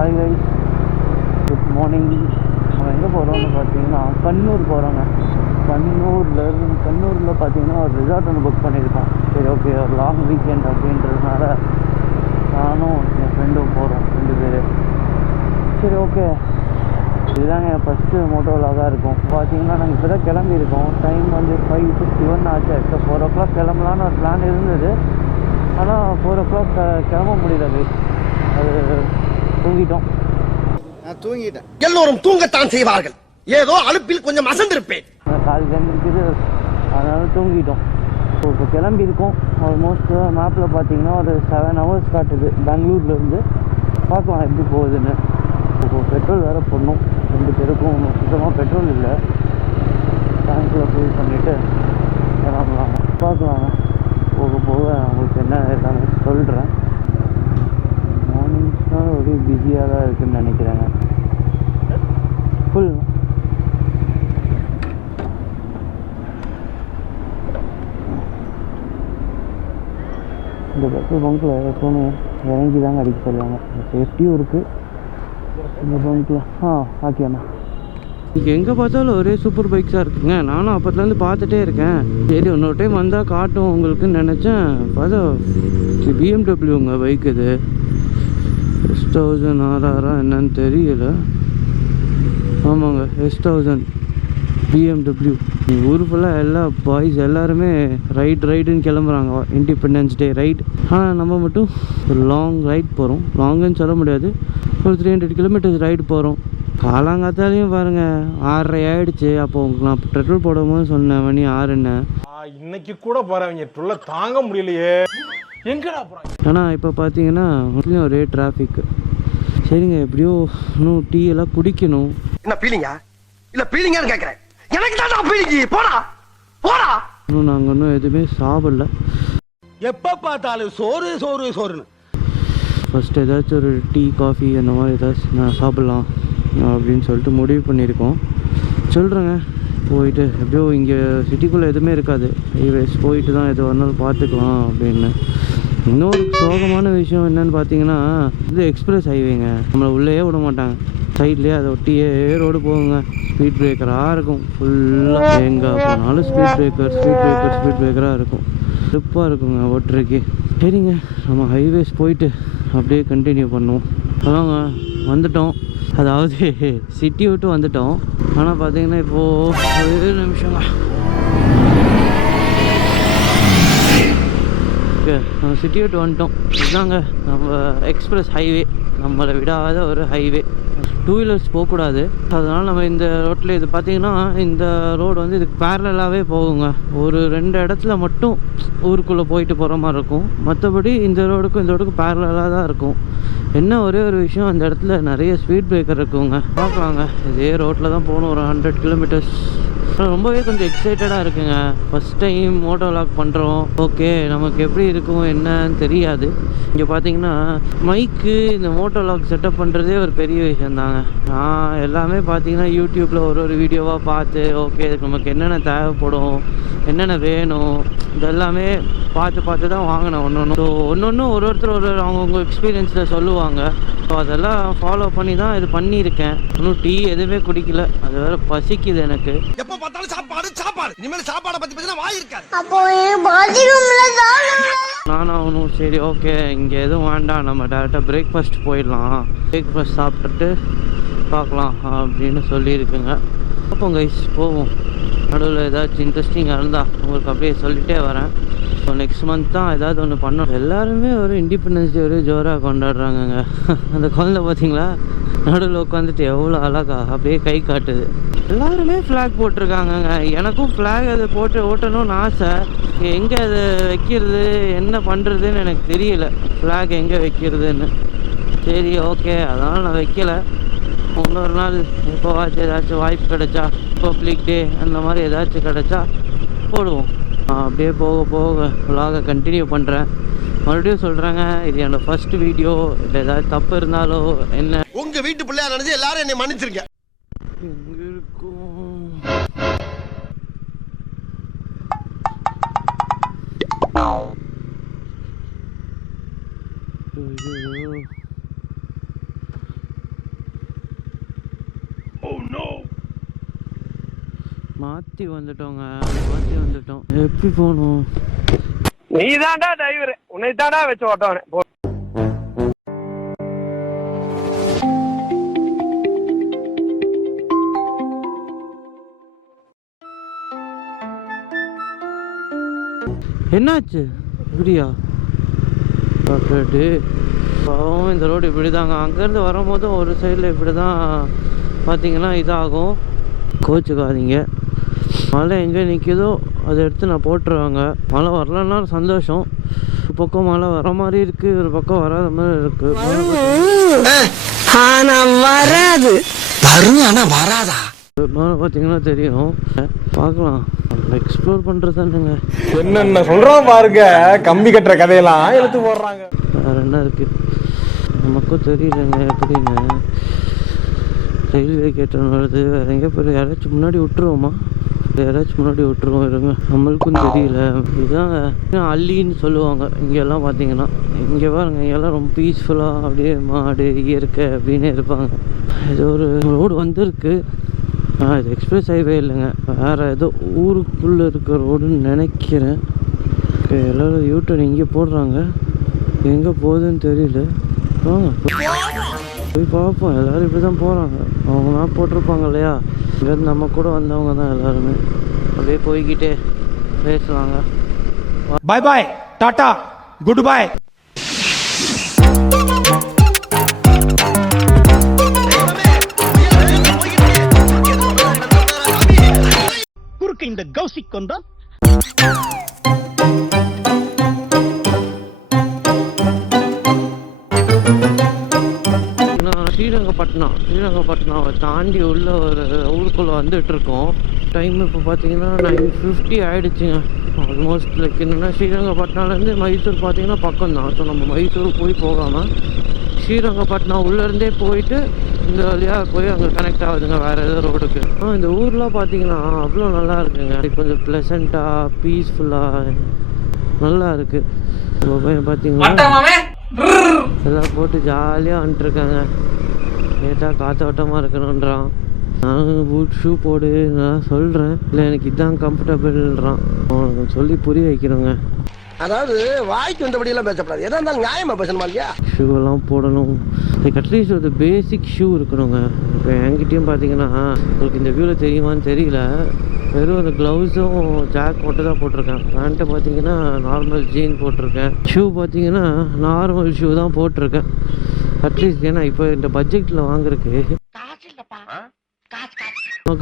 Hi guys, good morning. நம்ம எங்கே போகிறோம்னு பார்த்தீங்கன்னா கண்ணூர் போகிறோங்க. கண்ணூரில் பார்த்தீங்கன்னா ஒரு ரிசார்ட் ஒன்று புக் பண்ணியிருக்கோம். சரி, ஓகே, ஒரு லாங் வீக்கெண்ட் அப்படின்றதுனால நானும் என் ஃப்ரெண்டும் போகிறோம், 2 பேர். சரி, ஓகே, இதுதாங்க என் ஃபஸ்ட்டு மோட்டோவிலாக இருக்கும். பார்த்தீங்கன்னா நாங்கள் இப்போ தான் கிளம்பியிருக்கோம். டைம் வந்து 5:51 ஆச்சு. இப்போ 4 o'clock கிளம்பலான்னு ஒரு பிளான் இருந்தது. ஆனால் 4 o'clock கிளம்ப முடியல கைஸ். அது தூங்கிட்டோம். எல்லோரும் தூங்கத்தான் செய்வார்கள். ஏதோ அலுப்பில் கொஞ்சம் அசந்திருப்பேன். காலையில் எழுந்திருக்குது, அதனால தூங்கிட்டோம். இப்போ கிளம்பியிருக்கோம். ஆல்மோஸ்ட் மேப்பில் பார்த்தீங்கன்னா ஒரு 7 hours காட்டுது பெங்களூர்லேருந்து. பார்க்கலாம் எப்படி போகுதுன்னு. இப்போ பெட்ரோல் வேறு போடணும். 2 பேருக்கும் சுத்தமாக பெட்ரோல் இல்லை. டேங்க்கில் ஃபில் பண்ணிவிட்டு கிளம்பலாம். பார்க்கலாங்க, போக போக உங்களுக்கு என்ன எல்லாமே சொல்கிறேன். மார்னிங்ஸ்னால் ஒரே பிஸியாக தான் இருக்குதுன்னு நினைக்கிறேங்க. ஃபுல் இந்த பெட்ரோல் பங்க்கில் எப்போவுமே இறங்கி தாங்க அடிக்க சொல்லுவாங்க. சேஃப்டியும் இருக்குது இந்த பங்க்கில். ஓகேண்ணா. இங்கே எங்கே பார்த்தாலும் ஒரே சூப்பர் பைக்ஸாக இருக்குங்க. நானும் அப்போத்துலேருந்து பார்த்துட்டே இருக்கேன். சரி, இன்னொரு டைம் வந்தால் காட்டும் உங்களுக்குன்னு நினச்சேன். பார்த்தா பிஎம்டபிள்யூங்க பைக். இது S1000 RR என்னன்னு தெரியல. ஆமாங்க, S1000 BMW. ஊர் ஃபுல்லாக எல்லா பாய்ஸ் எல்லாருமே ரைடுன்னு கிளம்புறாங்க. Independence day right. ஆனால் நம்ம மட்டும் ஒரு லாங் ரைட் போகிறோம். லாங்குன்னு சொல்ல முடியாது, ஒரு 300 kilometers ரைடு போகிறோம். காலாங்காத்தாலையும் பாருங்கள் 6:30 ஆகிடுச்சு. அப்போ உங்களுக்கு நான் பெட்ரோல் போடும்போது சொன்னேன் மணி 6ன்னு. இன்னைக்கு கூட போகிறவங்க தாங்க முடியலையே, எங்கடா போகிறாங்க. ஆனால் இப்போ பார்த்தீங்கன்னா மொத்தம் ஒரே டிராஃபிக். சரிங்க, எப்படியோ இன்னும் டீ எல்லாம் குடிக்கணும். என்ன பீலிங்கா? இல்ல பீலிங்கான்னு கேக்குறேன். எனக்கு தான் பீலிங்கி. போடா போடா. இன்னும் நாங்கள் இன்னும் எதுவுமே சாப்பிடல. எப்ப பார்த்தாலும் சோறுன்னு. ஃபஸ்ட்டு ஏதாச்சும் ஒரு டீ காஃபி அந்த மாதிரி ஏதாச்சும் நான் சாப்பிட்லாம் அப்படின்னு சொல்லிட்டு முடிவு பண்ணியிருக்கோம். சொல்கிறேங்க, போயிட்டு எப்படியோ இங்கே சிட்டிக்குள்ளே எதுவுமே இருக்காது. ஹைவேஸ் போயிட்டு தான் எது வரனாலும் பார்த்துக்கலாம் அப்படின்னு. இன்னொரு சோகமான விஷயம் என்னென்னு பார்த்தீங்கன்னா, இது எக்ஸ்பிரஸ் ஹைவேங்க. நம்மளை உள்ளேயே விட மாட்டாங்க. சைட்லேயே அதை ஒட்டியே ரோடு போகுங்க. ஸ்பீட் பிரேக்கராக இருக்கும். ஃபுல்லாக எங்கே போனாலும் ஸ்பீட் பிரேக்கராக இருக்கும். ட்ரிப்பாக இருக்குங்க ஓட்டுறதுக்கு. சரிங்க, நம்ம ஹைவேஸ் போயிட்டு அப்படியே கண்டினியூ பண்ணுவோம். அதாங்க வந்துட்டோம். அதாவது சிட்டி விட்டு வந்துட்டோம். ஆனால் பார்த்தீங்கன்னா இப்போது ஒரு நிமிஷங்க. ஓகே, நம்ம சிட்டி விட்டு வந்துட்டோம். இதுதாங்க நம்ம எக்ஸ்பிரஸ் ஹைவே. நம்மளை விடாத ஒரு ஹைவே. 2 wheelers போகக்கூடாது. அதனால் நம்ம இந்த ரோட்டில் இது பார்த்திங்கன்னா இந்த ரோடு வந்து இதுக்கு பேரலாகவே போகுங்க. ஒரு 2 இடத்துல மட்டும் ஊருக்குள்ளே போயிட்டு போகிற மாதிரி இருக்கும். மற்றபடி இந்த ரோடுக்கும் பேரலாக தான் இருக்கும். என்ன ஒரே ஒரு விஷயம், அந்த இடத்துல நிறைய ஸ்பீட் பிரேக்கர் இருக்குங்க. பார்க்கலாங்க, இதே ரோட்டில் தான் போகணும், ஒரு 100 kilometers. ரொம்பவே கொஞ்சம் எக்ஸைட்டடாக இருக்குங்க. ஃபஸ்ட் டைம் மோட்டோ வ்ளாக் பண்ணுறோம். ஓகே, நமக்கு எப்படி இருக்கும் என்னன்னு தெரியாது. இங்கே பார்த்தீங்கன்னா மைக்கு, இந்த மோட்டோ வ்ளாக் செட்டப் பண்ணுறதே ஒரு பெரிய விஷயந்தாங்க. நான் எல்லாமே பார்த்தீங்கன்னா யூடியூப்பில் ஒரு வீடியோவாக பார்த்து, ஓகே இதுக்கு நமக்கு என்னென்ன தேவைப்படும், என்னென்ன வேணும், இதெல்லாமே பார்த்து தான் வாங்கினேன். ஒன்று ஒருத்தர் அவங்கவுங்க எக்ஸ்பீரியன்ஸில் சொல்லுவாங்க. ஸோ அதெல்லாம் ஃபாலோ பண்ணி தான் இது பண்ணியிருக்கேன். இன்னும் டீ எதுவுமே குடிக்கல. அது வேறு பசிக்குது எனக்கு. எப்ப பார்த்தாலும் சாப்பாடு. இனிமேல் சாப்பாடை பத்தி பேசினா வாய் இருக்காது. நானும் சரி, ஓகே இங்கே எதுவும் வேண்டாம், நம்ம டேரெக்டாக பிரேக்ஃபாஸ்ட் போயிடலாம், பிரேக்ஃபாஸ்ட் சாப்பிட்டுட்டு பார்க்கலாம் அப்படின்னு சொல்லியிருக்குங்க. பார்ப்போம் கைஸ், போவோம். நடுவில் ஏதாச்சும் இன்ட்ரெஸ்டிங்காக இருந்தால் உங்களுக்கு அப்படியே சொல்லிகிட்டே வரேன். ஸோ நெக்ஸ்ட் மந்த் தான் ஏதாவது ஒன்று பண்ணோம். எல்லாருமே ஒரு இண்டிபெண்டன்ஸ் டே ஒரு ஜோராக கொண்டாடுறாங்கங்க. அந்த குழந்தை பார்த்தீங்களா, நடுவில் உட்காந்துட்டு எவ்வளோ அழகா அப்படியே கை காட்டுது. எல்லாருமே ஃப்ளாக் போட்டிருக்காங்கங்க. எனக்கும் ஃப்ளாக் அது போட்டு ஓட்டணும்னு ஆசை. எங்கே அதை வைக்கிறது, என்ன பண்ணுறதுன்னு எனக்கு தெரியல. ஃப்ளாக் எங்கே வைக்கிறதுன்னு. சரி, ஓகே, அதனால் நான் வைக்கலை. இன்னொரு நாள் எப்போவாச்சும் ஏதாச்சும் வாய்ப்பு கிடைச்சா, பப்ளிக் டே அந்த மாதிரி ஏதாச்சும் கிடைச்சா போடுவோம். அப்படியே போக vlog கண்டினியூ பண்ணுறேன். மறுபடியும் சொல்கிறேங்க, இது என்னோடய ஃபர்ஸ்ட் வீடியோ. இல்லை ஏதாவது தப்பு இருந்தாலோ என்ன, உங்கள் வீட்டு பிள்ளையா நினைச்சு எல்லாரும் என்னை மன்னிச்சிருங்க. எங்கே இருக்கும் மாற்றி வந்துட்டோங்க, மாற்றி வந்துட்டோம். எப்படி போகணும்? நீ தான்டா டிரைவர், உன்னை தான்டா வச்சு ஓட்டவனே. என்னாச்சு இப்படியா? பாவம், இந்த ரோடு இப்படி தாங்க. அங்கேருந்து வரும்போது ஒரு சைடில் இப்படி தான் பார்த்தீங்கன்னா இதாகும். கோச்சுக்காதீங்க. மழை எங்கே நிற்கிதோ அதை எடுத்து நான் போட்டுருவாங்க. மழை வரலன்னா சந்தோஷம். ஒரு பக்கம் மழை வர மாதிரி இருக்குது, ஒரு பக்கம் வராத மாதிரி இருக்குது. ஆனால் வராது, வரும் ஆனால் வராதா? மேலே பார்த்தீங்கன்னா தெரியும். பார்க்கலாம், எக்ஸ்ப்ளோர் பண்ணுறது தானுங்க. என்னென்ன சொல்றோம் பாருங்க, கம்பி கட்டுற கதையெல்லாம் எடுத்து போடுறாங்க. வேறு என்ன இருக்குது நமக்கும் தெரியலங்க எப்படின்னு. ரயில்வே கேட்டன் வருது. வேறு எங்கே போய் யாராச்சும் முன்னாடி விட்டுருவோமா? யாராச்சும் முன்னாடி விட்டுருவோம் இருங்க, நம்மளுக்கும் தெரியல. இதுதான் அள்ளின்னு சொல்லுவாங்க இங்கெல்லாம் பார்த்தீங்கன்னா. இங்கே பாருங்க, இங்கெல்லாம் ரொம்ப பீஸ்ஃபுல்லாக அப்படியே மாடு இயற்கை அப்படின்னு இருப்பாங்க. ஏதோ ஒரு ரோடு வந்திருக்கு. இது எக்ஸ்பிரஸ் ஹைவே இல்லைங்க, வேறு ஏதோ ஊருக்குள்ளே இருக்க ரோடுன்னு நினைக்கிறேன். எல்லோரும் யூட்டர்ன் இங்கே போடுறாங்க. எங்கே போகுதுன்னு தெரியல. வாங்க போய் பார்ப்போம். எல்லோரும் இப்படி தான் போகிறாங்க. அவங்களாம் போட்டிருப்பாங்க இல்லையா, இங்கேருந்து நம்ம கூட வந்தவங்க தான் எல்லாருமே. அப்படியே போய்கிட்டே பேசுவாங்க. பாய் பாய், டாட்டா, குட் பாய். குறுக்கு இந்த கௌசிக் கொண்டான். ஸ்ரீரங்கப்பட்டினாவை தாண்டி உள்ள ஒரு ஊருக்குள்ளே வந்துட்டு இருக்கோம். டைம் இப்போ பார்த்தீங்கன்னா 9:50 ஆகிடுச்சுங்க. ஆல்மோஸ்ட் லைக் என்னென்னா, ஸ்ரீரங்கப்பட்டினாலேருந்து மைசூர் பார்த்தீங்கன்னா பக்கம் தான். ஸோ நம்ம மைசூர் போகாமல் ஸ்ரீரங்கப்பட்டினா உள்ளேருந்தே போயிட்டு இந்த வழியாக போய் அங்கே கனெக்ட் ஆகுதுங்க வேறு ஏதோ ரோடுக்கு. இந்த ஊர்லாம் பார்த்தீங்கன்னா அவ்வளோ நல்லா இருக்குங்க. கொஞ்சம் ப்ளசண்ட்டாக பீஸ்ஃபுல்லாக நல்லா இருக்குது. பார்த்தீங்கன்னா எல்லாம் போட்டு ஜாலியாக வந்துட்டுருக்காங்க. கேட்டால் காத்தோட்டமாக இருக்கணுன்றான். நான் பூட் ஷூ போடு நான் சொல்கிறேன், இல்லை எனக்கு இதுதான் கம்ஃபர்டபுள்ன்றான். அவனுக்கு சொல்லி புரிய வைக்கிறோங்க. அதாவது வாய்க்கு வந்தபடியெல்லாம் பேசப்படாது, எதா இருந்தாலும் நியாயமா பேசணுமா இல்லையா? ஷூவெல்லாம் போடணும். லைக் அட்லீஸ்ட் ஒரு பேசிக் ஷூ இருக்கணுங்க. இப்போ என்கிட்டயும் பார்த்தீங்கன்னா, உங்களுக்கு இந்த வியூவில் தெரியுமான்னு தெரியல, வெறும் அந்த க்ளவுஸும் ஜாக் மட்டும் தான் போட்டிருக்கேன். பேண்ட்டை பார்த்தீங்கன்னா நார்மல் ஜீன் போட்டிருக்கேன். ஷூ பார்த்தீங்கன்னா நார்மல் ஷூ தான் போட்டிருக்கேன். அட்லீஸ்ட் ஏன்னா இப்போ இந்த பட்ஜெட்டில் வாங்குறதுக்கு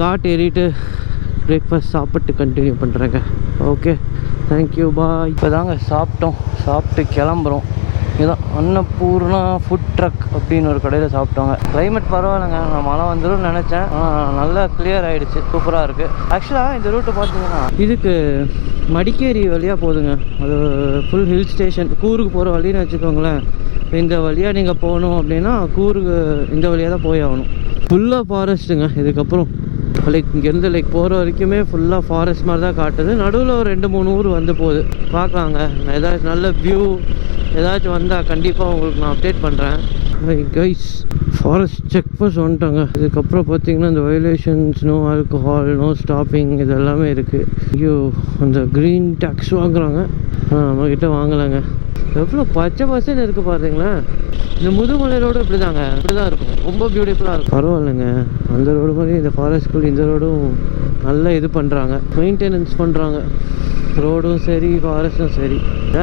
காட் ஏறிட்டு பிரேக்ஃபாஸ்ட் சாப்பிட்டு கண்டினியூ பண்ணுறேங்க. ஓகே, தேங்க்யூ, பாய். இப்போ தாங்க சாப்பிட்டு கிளம்புறோம். இதுதான் அன்னபூர்ணா ஃபுட் ட்ரக் அப்படின்னு ஒரு கடையில் சாப்பிட்டோங்க. கிளைமேட் பரவாயில்லைங்க. நான் மழை வந்துடும் நினச்சேன், நல்லா கிளியர் ஆகிடுச்சு, சூப்பராக இருக்குது. ஆக்சுவலாக இந்த ரூட்டை பார்த்தீங்கன்னா இதுக்கு மடிக்கேரி வழியாக போகுதுங்க. அது ஃபுல் ஹில் ஸ்டேஷன். கூருக்கு போகிற வழின்னு வச்சுக்கோங்களேன். இந்த வழியாக நீங்கள் போகணும் அப்படின்னா கூருக்கு இந்த வழியாக தான் போய் ஆகணும். ஃபுல்லாக ஃபாரஸ்ட்டுங்க. இதுக்கப்புறம் லைக் இங்கேருந்து லைக் போகிற வரைக்குமே ஃபுல்லாக ஃபாரஸ்ட் மாதிரி தான் காட்டுது. நடுவில் ஒரு 2-3 ஊர் வந்து போகுது. பார்க்கலாங்க. நான் ஏதாச்சும் நல்ல வியூ ஏதாச்சும் வந்தால் கண்டிப்பாக உங்களுக்கு நான் அப்டேட் பண்ணுறேன். கைஸ், ஃபாரஸ்ட் செக் போஸ்ட் வந்துட்டாங்க. இதுக்கப்புறம் பார்த்தீங்கன்னா இந்த violations, no alcohol, no stopping, இது எல்லாமே இருக்குது. ஐயோ, அந்த க்ரீன் டேக்ஸ் வாங்குறாங்க. நம்மக்கிட்ட வாங்கலைங்க. எவ்வளோ பச்சை பசன்னு இருக்குது பாருங்களேன். இந்த முதுமலை ரோடு இப்படி தான் இருக்கும். ரொம்ப பியூட்டிஃபுல்லாக இருக்கும். பரவாயில்லைங்க, அந்த ரோடு மாதிரி இந்த ஃபாரஸ்ட்குள்ளே இந்த ரோடும் நல்லா இது பண்ணுறாங்க, மெயின்டெனன்ஸ் பண்ணுறாங்க. ரோடும் சரி, ஃபாரஸ்ட்டும் சரி.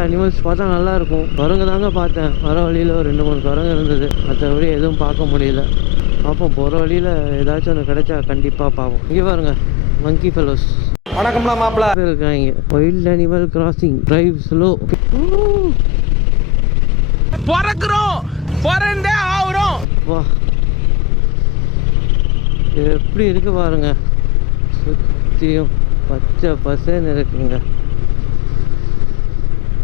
அனிமல்ஸ் பார்த்தா நல்லாயிருக்கும். குரங்கு தாங்க பார்த்தேன். வர வழியில் ஒரு 2-3 குரங்கு இருந்தது. மற்றபடி எதுவும் பார்க்க முடியல. பார்ப்போம், போகிற வழியில் ஏதாச்சும் ஒன்று கிடைச்சா கண்டிப்பாக பார்ப்போம். இங்கே பாருங்க, மங்கி ஃபெலோஸ். வணக்கம்ல மாப்பிள்ள இருக்காங்க. Wild animal crossing, drive slow. பறக்குறோம், பறந்தே ஆகுறோம். வா, எப்படி இருக்கு பாருங்க. சுற்றியும் பச்சை பசேன்னு இருக்குங்க.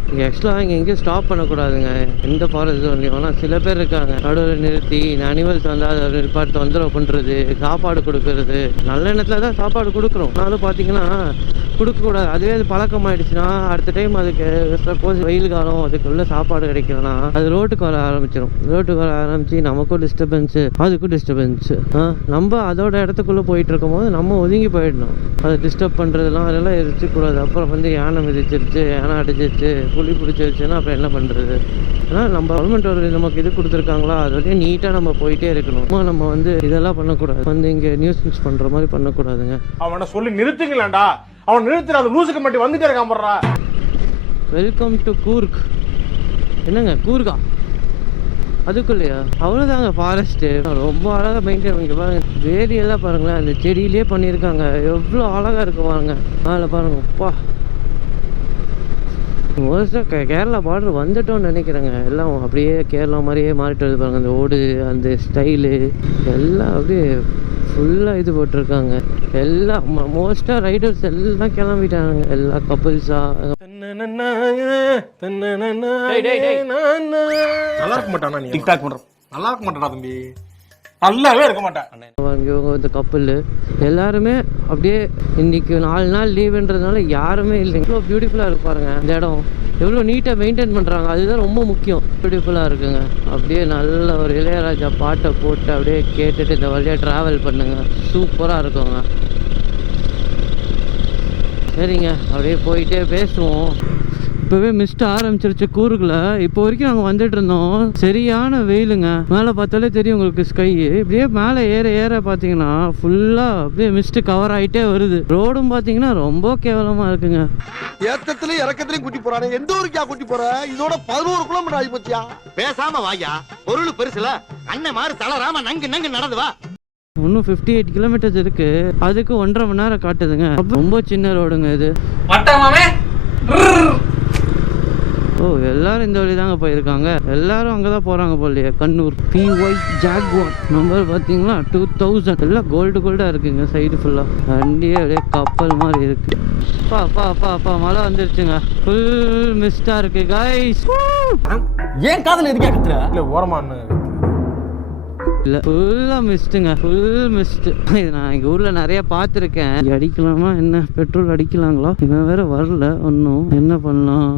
இங்கே ஆக்சுவலாக இங்கே எங்கேயும் ஸ்டாப் பண்ணக்கூடாதுங்க, எந்த ஃபாரஸ்ட் ஜோன்லையும். ஆனால் சில பேர் இருக்காங்க நடுவில் நிறுத்தி இந்த அனிமல்ஸ் வந்து அதை நிற்பாட்டு தொந்தரவு பண்ணுறது, சாப்பாடு கொடுக்கறது. நல்ல எண்ணத்தில் தான் சாப்பாடு கொடுக்குறோம். ஆனாலும் பார்த்தீங்கன்னா கொடுக்கக்கூடாது. அதுவே அது பழக்கமாயிடுச்சுன்னா அடுத்த டைம் அதுக்கு சப்போஸ் வெயில் காலம் அதுக்குள்ள சாப்பாடு கிடைக்கலன்னா அது ரோட்டுக்கு வர ஆரம்பிச்சிடும். ரோட்டுக்கு வர ஆரம்பிச்சு நமக்கும் டிஸ்டர்பன்ஸு, அதுக்கும் டிஸ்டர்பன்ஸு. நம்ம அதோட இடத்துக்குள்ளே போயிட்டு இருக்கும் போது நம்ம ஒதுங்கி போயிடணும். அதை டிஸ்டர்ப் பண்ணுறதுலாம் அதெல்லாம் இருக்கக்கூடாது. அப்புறம் வந்து யானை மிதிச்சிருச்சு, யானை அடிச்சிருச்சு, புலி பிடிச்சிருச்சுன்னா அப்புறம் என்ன பண்ணுறது? ஆனால் நம்ம கவர்மெண்ட் ஒரு நமக்கு இது கொடுத்துருக்காங்களா, அது வரைக்கும் நீட்டாக நம்ம போயிட்டே இருக்கணும். நம்ம வந்து இதெல்லாம் பண்ணக்கூடாது, வந்து இங்கே நியூஸ் பண்ணுற மாதிரி பண்ணக்கூடாதுங்க. அவனை சொல்லி நிறுத்துங்களேன்டா, அவன் நிறுத்துற அது லூசுக்கு மட்டும் வந்துட்டே இருக்கான் போடுறா. Welcome to Coorg. என்னங்க கூர்கா அதுக்குள்ளையா? அவ்வளோதாங்க ஃபாரஸ்ட்டு. ரொம்ப அழகாக மெயின்டைன் பண்ணி பாருங்க. வேலியெல்லாம் பாருங்களேன், அந்த செடியிலே பண்ணியிருக்காங்க. எவ்வளோ அழகாக இருக்கு பாருங்க. அதில் பாருங்க, அப்பா மோஸ்ட்டாக கேரளா பார்டர் வந்துட்டோன்னு நினைக்கிறேங்க. எல்லாம் அப்படியே கேரளா மாதிரியே மாறிட்டு வருது பாருங்க. அந்த ஓடு, அந்த ஸ்டைலு எல்லாம் அப்படியே ஃபுல்லாக இது போட்டிருக்காங்க. எல்லாம் மோஸ்ட்டாக ரைடர்ஸ் எல்லாம் கிளம்பிட்டாங்க, எல்லா கப்புள்ஸாக. நல்லா இருக்க மாட்டானா நீ? டிக்டாக் பண்ற நல்லா இருக்க மாட்டானா தம்பி? நல்லாவே இருக்க மாட்டேன். இவங்க இந்த கப்புள் எல்லாருமே அப்படியே இன்னைக்கு 4 நாள் லீவுன்றதுனால யாருமே இல்லை. இவ்வளோ பியூட்டிஃபுல்லாக இருப்பாருங்க இந்த இடம். எவ்வளோ நீட்டாக மெயின்டைன் பண்ணுறாங்க, அதுதான் ரொம்ப முக்கியம். பியூட்டிஃபுல்லாக இருக்குங்க. அப்படியே நல்ல ஒரு இளையராஜா பாட்டை போட்டு அப்படியே கேட்டுட்டு இந்த வழியாக ட்ராவல் பண்ணுங்க. சூப்பராக இருக்குங்க. சரிங்க, அப்படியே போயிட்டே பேசுவோம். இப்போவே மிஸ்ட் ஆரம்பிச்சிருச்சு கூறுக்குள்ள. இப்போ வரைக்கும் நாங்கள் வந்துட்டு இருந்தோம். சரியான வெயிலுங்க. மேலே பார்த்தாலே தெரியும் உங்களுக்கு ஸ்கை. இப்படியே மேலே ஏற ஏற பார்த்தீங்கன்னா ஃபுல்லாக அப்படியே மிஸ்ட் கவர் ஆகிட்டே வருது. ரோடும் பார்த்தீங்கன்னா ரொம்ப கேவலமாக இருக்குங்க. ஏத்தத்திலயும் இறக்கத்திலயும் கூட்டி போறானே, எந்த ஊருக்கா கூட்டி போற? இதோட 11 கிலோமீட்டர் ஆகி போச்சியா? பேசாம வாயா, பொருள் பெருசுல அண்ணன் மாதிரி தளராம நங்கு நங்கு நடந்து வா. இன்னும் 58 கிலோமீட்டர்ஸ் இருக்கு. அதுக்கு 1.5 மணி நேரம் காட்டுதுங்க. ரொம்ப சின்ன ரோடுங்க இது. ஓ, எல்லாரும் இந்த வழி தாங்க போயிருக்காங்க. எல்லாரும் அங்கே தான் போகிறாங்க போலையே. கண்ணூர் PY ஜாக்வார் நம்பர் பார்த்தீங்களா 2000. எல்லாம் கோல்டாக இருக்குங்க. சைடு ஃபுல்லாக வண்டியே அப்படியே கப்பல் மாதிரி இருக்கு. அப்பா மழை வந்துருச்சுங்க. ஃபுல் மிஸ்டாக இருக்கு கைஸ். ஏன் காதல இருக்கா கத்துற? இல்ல ஓரமான்னு இல்லை, ஃபுல்லாக மிஸ்ட்டுங்க. Full mist. இது நான் எங்கள் ஊரில் நிறைய பார்த்துருக்கேன். அடிக்கலாமா என்ன? பெட்ரோல் அடிக்கலாங்களா? இவன் வேற வரல ஒன்றும். என்ன பண்ணலாம்?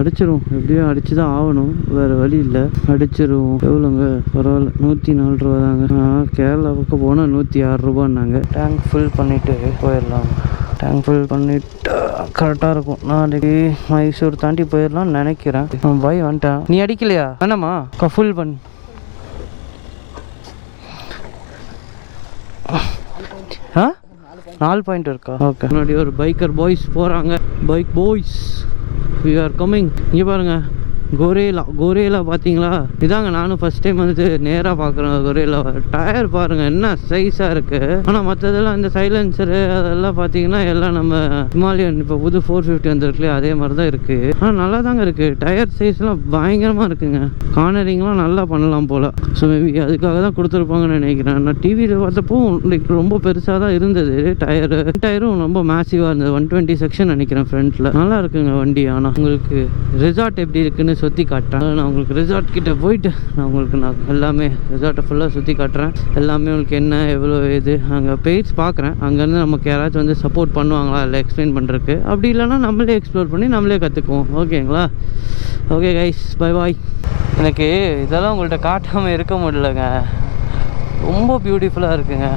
அடிச்சிரும், எப்படியும் அடிச்சு தான் ஆகணும், வேறு வழி இல்லை. அடிச்சிரும். எவ்வளோங்க? பரவாயில்ல, 104 ரூபா தாங்க. கேரளா பக்கம் போனால் 106 ரூபான்னாங்க. டேங்க் ஃபுல் பண்ணிவிட்டு போயிடலாம். டேங்க் ஃபுல் பண்ணிவிட்டு கரெக்டாக இருக்கும். நான் அன்றைக்கி மைசூர் தாண்டி போயிடலாம்னு நினைக்கிறேன். பாய் வந்துட்டேன். நீ அடிக்கலையா? வேணாமா? ஃபுல் பண்ணு. 4 பாயிண்ட் இருக்கா? ஓகே. முன்னாடி ஒரு பைக்கர் பாய்ஸ் போகிறாங்க. Bike boys we are coming. இங்கே பாருங்க, கொரேலா பார்த்தீங்களா? இதாங்க நானும் ஃபஸ்ட் டைம் வந்துட்டு நேராக பார்க்குறேன் கொரேலாவை. டயர் பாருங்கள் என்ன சைஸாக இருக்குது. ஆனால் மற்றதெல்லாம் இந்த சைலன்சரு அதெல்லாம் பார்த்தீங்கன்னா எல்லாம் நம்ம ஹிமாலயன் இப்போ புது 450 வந்துருக்குல்லையே, அதே மாதிரி தான் இருக்குது. ஆனால் நல்லா தாங்க இருக்குது. டயர் சைஸ்லாம் பயங்கரமாக இருக்குங்க. கார்னரிங்லாம் நல்லா பண்ணலாம் போல். ஸோ மேபி அதுக்காக தான் கொடுத்துருப்பாங்கன்னு நினைக்கிறேன். நான் டிவியில் பார்த்தப்போ லைக் ரொம்ப பெருசாக தான் இருந்தது டயரும் ரொம்ப மேசிவாக இருந்தது. 120 செக்ஷன் நினைக்கிறேன் ஃப்ரண்ட்டில். நல்லா இருக்குங்க வண்டி. ஆனால் உங்களுக்கு ரிசார்ட் எப்படி இருக்குன்னு சுற்றி காட்டுறேன். நான் உங்களுக்கு ரிசார்ட் கிட்ட போயிட்டு நான் எல்லாமே ரிசார்ட்டை ஃபுல்லாக சுற்றி காட்டுறேன். எல்லாமே உங்களுக்கு என்ன எவ்வளோ இது அங்கே பேஜ் பார்க்குறேன். அங்கேருந்து நமக்கு யாராச்சும் வந்து சப்போர்ட் பண்ணுவாங்களா இல்லை எக்ஸ்பிளைன் பண்ணுறதுக்கு. அப்படி இல்லைன்னா நம்மளே எக்ஸ்ப்ளோர் பண்ணி நம்மளே கற்றுக்குவோம். ஓகேங்களா? Okay guys, bye bye. எனக்கு இதெல்லாம் உங்கள்கிட்ட காட்டாமல் இருக்க முடியலங்க. ரொம்ப பியூட்டிஃபுல்லாக இருக்குங்க.